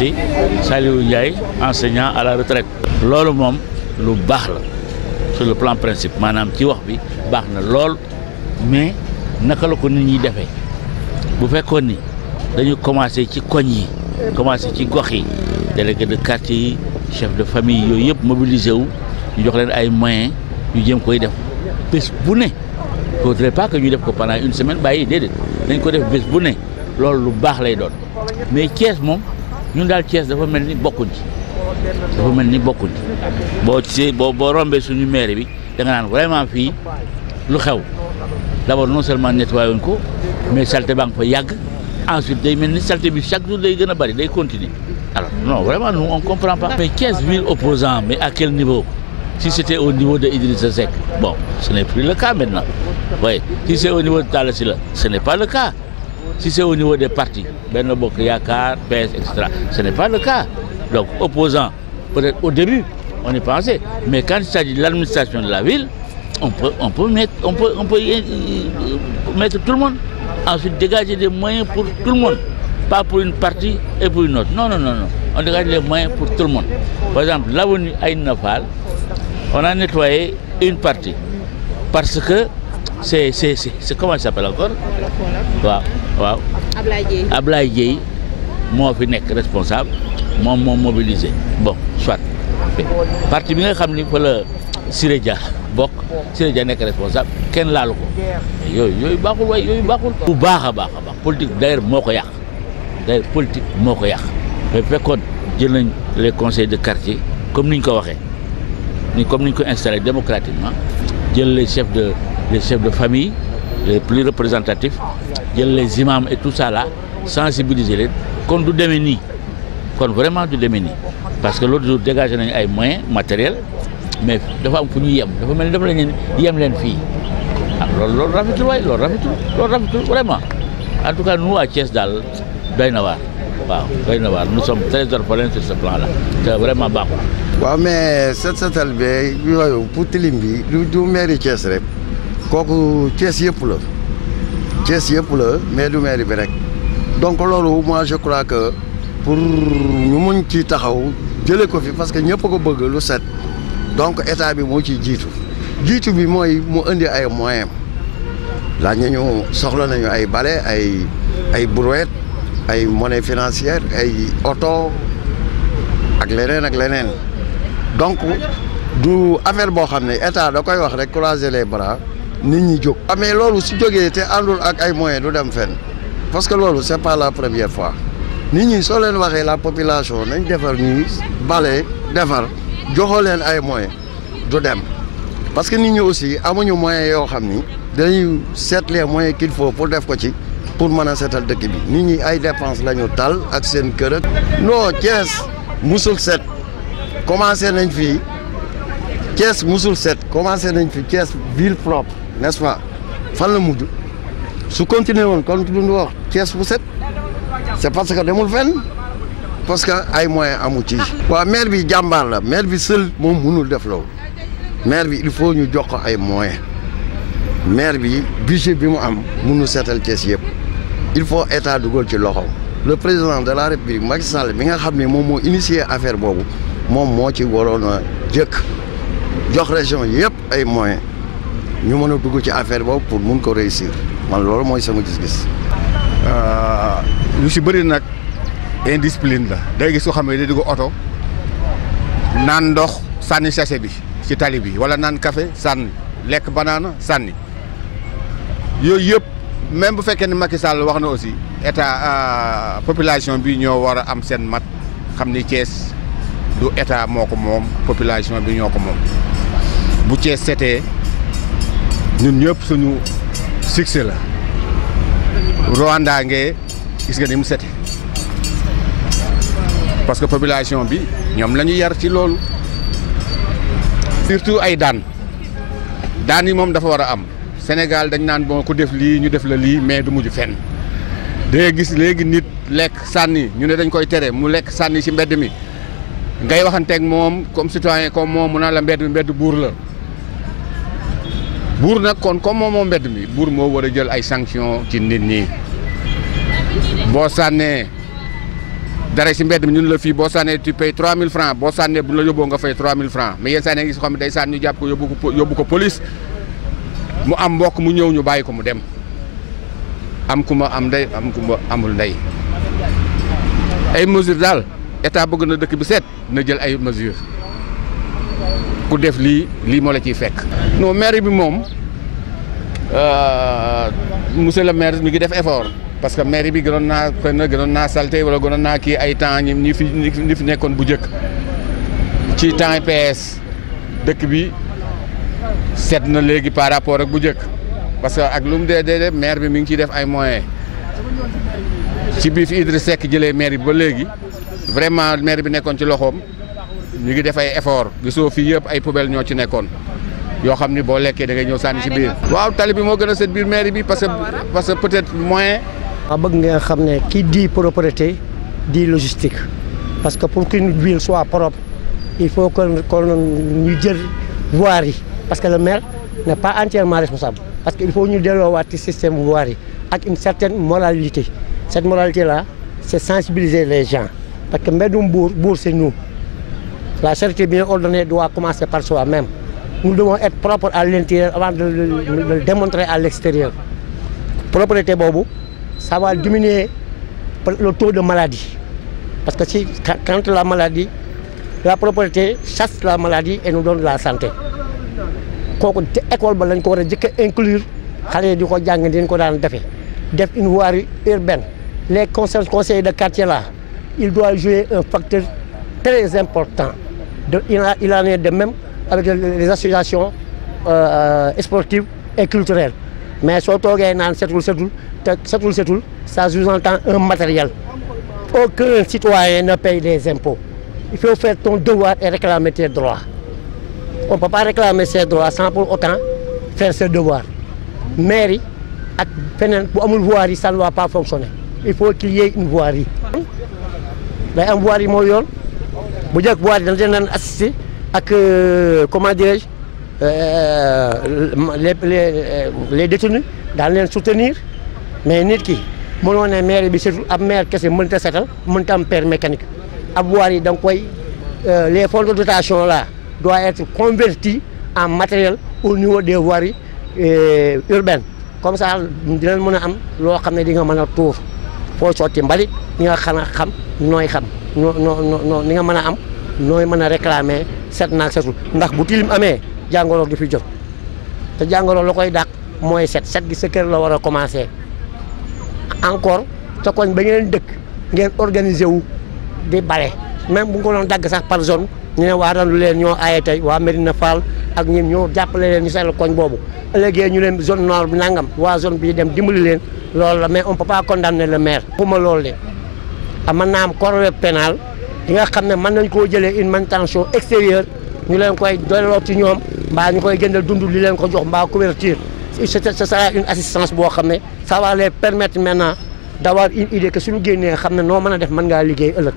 Merci Saliou Ndiaye, enseignant à la retraite. loolu moom lu baax la sur le plan principe maanaam ci wax bi baax na lool mais naka la ko nit ñi defee bu fekkoon ni dañu commencé ci koñ yi commencé ci gox yi délégué de quartier yi chef de famille yooyu yëpp mobilisé wu ñu jox leen ay moyens ñu jéem koy def bés bu ne faudrait pas que ñu def ko pendant une semaine bàyyi déedéet dañ ko def bés bu ne loolu lu baax lay doon mais Thiès moom ñun daal Thiès dafa mel ni bokkuñ ci boo rombee suñu maire bi da nga naan vraiment fii lu xew d'abord non seulement nettoyé wuñ ko mais saleté baa nga fa yàgg ensuite day mel ni saleté bi chaque jour day gën a bari day continuer alors non vraiment nous on comprend pas. Mais Thiès ville opposant mais à quel niveau? Si c'était au niveau de Idrissa Seck, bon, ce n'est plus le cas maintenant. Oui. Si c'est au niveau de Talla Sylla, ce n'est pas le cas. Si c'est au niveau des partis, Benno Bokk Yakaar, PS, etc., ce n'est pas le cas. Donc, opposant, peut-être au début, on y pensait. Mais quand il s'agit de l'administration de la ville, on peut mettre tout le monde. Ensuite, dégager des moyens pour tout le monde. Pas pour une partie et pour une autre. Non. On dégage les moyens pour tout le monde. Par exemple, l'avenue Aïna Fall, on a nettoyé une partie parce que c'est comment ça s'appelle encore? waaw Ablaye Dieye moo fi nekk responsable moom mobilisé bon soit partie bi nga xam ni fa la Siré Dia bokk Siré Dia nekk responsable kenn laalu ko yooyu baaxul waaye yooyu baaxul bu baax a baax politique d'ailleurs moo ko yàq mais fekkoon jël nañ les conseils de quartier comme niñ ko waxee comme niñ ko installé démocratiquement jël les chefs de famille les plus représentatifs jël les imams et tout ça là sensibiliser leen kon du demee nii kon vraiment du demee nii parce que l'autre jour dégagé nañu ay moyens matériels mais dafa am fu ñu yem dafa mel ni dafa leen yem leen fii loolu rafetul waay loolu rafetul vraiment en tout cas nous à Thiès daal doy na waar nous sommes très orphelins sur ce plan là c'est vraiment baaxul. waaw mais setal bi yooyu pour tilim bi du mairie Thiès rek kooku Thiès yëpp la mais du mairie bi rek donc loolu moi je crois que pour ñu mun ci taxaw jëlee ko fi parce que ñëpp ko bëgg lu set donc état bi moo ciy jiitu bi mooy mu indi ay moyens laaj nañu soxla nañu ay balai ay brouette ay monnaie financière ay oto ak leneen donc du affaire boo xam ne état da koy wax rek croiser les bras nit ñi jóg. mais loolu su jógee te àndul ak ay moyens du dem fenn parce que loolu c'est pas la première fois nit ñi soo leen waxee la population nañ defar ñuy bale defar joxoo leen ay moyens du dem parce que nit ñi aussi amuñu moyens yoo xam ni dañuy seet les moyens qu'il faut pour def ko ci pour mën a seetal dëkk bi nit ñi ay dépenses la ñu tal ak seen kër ak. non Thiès musul set commencé nañ fii Thiès musul set commencé nañ fi Thiès ville propre n'est-ce pas fan la mujj su continuer woon kon du ñu wax Thiès bu set c'est parce que demul fenn parce que ay moyens amu ci. waaw maire bi jàmbaar la maire bi seul moom mënul def loolu maire bi il faut ñu jox ko ay moyens maire bi budget bi mu am mënu seetal Thiès yëpp il faut état dugal ci loxo le président de la république Macky Sall mi nga xam ne moom moo initié affaire boobu moom moo ci waroon a jëkk jox région yëpp ay moyens ñu mën a dugg ci affaire boobu pour mun ko réussir man loolu mooy sama gis-gis. lu si bëri nag indiscipline la day gis soo xam ne day dugg oto naan ndox sànni sachet bi ci tali bi wala naan café sànni lekk banaana sànni yooyu yëpp même bu fekkee ne Macky Sall wax na aussi état population bi ñoo war a am seen mat xam ni Thiès du état moo ko moom population bi ñoo ko moom bu Thiès setee ñun ñëpp suñu succès la Rwanda ngee gis nga ni mu sete parce que population bi ñoom la ñu yar ci loolu surtout ay daan yi moom dafa war a am Sénégal dañ naan bon ku def lii ñu def la lii mais du mujj fenn day gis léegi nit lekk sànni ñu ne dañ koy tere mu lekk sànni ci mbedd mi ngay waxanteeg moom comme citoyen comme moom mu naa la mbedd buur la buur nag kon comme moom mbedd mi buur moo war a jël ay sanctions ci nit ñi boo sànnee dara si mbedd mi ñun la fii boo sànnee tu payes 3000 francs boo sànnee bu la yóbboo nga fay 3000 francs mais yenn saa yi xam ne day sànni ñu jàpp ko yóbbu ko police mu am mbokk mu ñëw ñu bàyyi ko mu dem am ku ma am ndey am ku ma amul ndey ay mesures daal état bëgg na dëkk bi seet na jël ay mesures ku def lii moo la ciy fekk. non maire bi moom monsieur le maire mi ngi def effort. parce que mairie bi gënoon naa salté wala gënoon naa kii ay temps ñi fi nekkoon bu njëkk ci temps PS dëkk bi set na léegi par rapport ak bu njëkk parce que ak lu mu dee maire bi mi ngi ciy def ay moyens ci biir fi Idriss Seck jëlee maire bi ba léegi vraiment maire bi nekkoon ci loxoom ñu ngi def ay effort gisoo fii yëpp ay poubelle ñoo ci nekkoon yoo xam ni boo lekkee da ngay ñëw sànni ci biir. waaw tali bi moo gën a set biir maire bi parce que peut-être moyen. ma bëgg nga xam ne qui dit propreté dit logistique parce que pour qu'une ville soit propre il faut que ñu jël voirie yi parce que le maire n'est pas entièrement responsable parce que il faut ñu delloowaat ci système voirie yi ak une certaine moralité cette moralité là c'est sensibiliser les gens parce que mbeddum buur c'est nous la charité bien ordonnée doit commencer par soi-même nous devons être propres à l'intérieur avant de le démontrer à l'extérieur propreté boobu ça va diminuer le taux de maladie parce que si quand la propreté chasse la maladie et nous donne la santé kooku te école ba lañ ko war a jëkk a inclure xale yi di ko jàng di ko daan defee def une voirie urbaine les conseillers de quartier là il doit jouer un facteur très important il en est de même avec les associations sportives et culturelles mais soo toogee naan setul ça sous-entend un matériel. Aucun citoyen ne paye des impôts. Il faut faire ton devoir et réclamer tes droits. On ne peut pas réclamer ses droits sans pour autant faire ses devoirs. Mairie, ak feneen bu amul voirie ça ne va pas fonctionner. Il faut qu'il y ait une voirie. day am voirie mooy yoon bu njëkk voirie dañ leen assister ak comment dirais-je les détenus daan leen soutenir. mais nit ki mënoo ne maire bi setul ab maire kese mënta setal mënta am père mécanique ab voirie yi da nga koy les fonds de dotation là doivent être convertis en matériel au niveau des voiries urbaines comme ça dinañ mën a am loo xam ne di nga mën a tuur foo sotti mbalit ñi nga xam nooy xam noo ni nga mën a am nooy mën a réclamer set naag setul ndax bu tilim amee jàngoro du fi jot te jàngoro la koy dàq mooy set gi sa kër la war a commencer. encore ca koñ ba ngeen dëkk ngeen organiser wu di bale même bu nga ko doon dagg sax par zone ñu ne waa Randu leen ñoo aaye tey waa Medina Fall ak ñun ñoo jàppale leen ñu seetlu koñ boobu ëllëgee ñu leen zone nord bi nangam waa zone bii dem dimbali leen loolu la mais on peut pas condamner le maire. xuma loolu de mën naa am corvée pénal yi nga xam ne mën nañ koo jëlee une manutention extérieure ñu leen koy doyloo ci ñoom mbaa ñu koy jëndal dund li leen ko jox mbaa couverture. ce sera une assistance boo xam ne ça va les permettre maintenant d'avoir une idée que suñu génnee xam ne noo mën a def mën ngaa liggéey ëllëg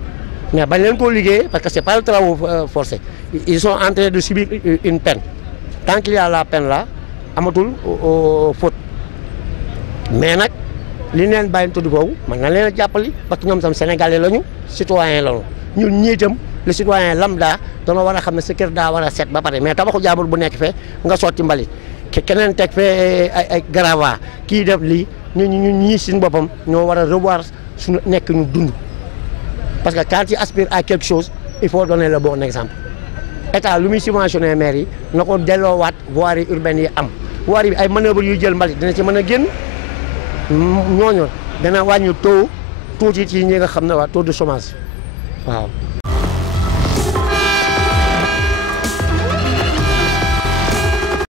mais bañ leen koo liggéey parce que c'est pas le travail forcé ils sont en train de subir une peine tant qu'il y a la peine là amatul faute mais nag li leen bàyyi tudd boobu mën na leen a jàppali parce que ñoom tam sénégalais lañu citoyen lañu ñun ñii itam le citoyen lambda dana war a xam ne sa kër daa war a set ba pare mais tabaxu jaambur bu nekk fee nga sotti mbalit keneen teg fee ay gravats kii def lii ñun ñii suñu boppam ñoo war a revoir suñu nekk ñu dund parce que quand tu aspires à quelque chose il faut donner le bon exemple état lu muy subventionné maire yi na ko delloowaat voirie urbaine yi am voirie bi ay manœuvre yuy jël mbalit dina ci mën a génn ñooñu dana wàññi taux tuuti ci ñi nga xam ne waa taux de chômage waaw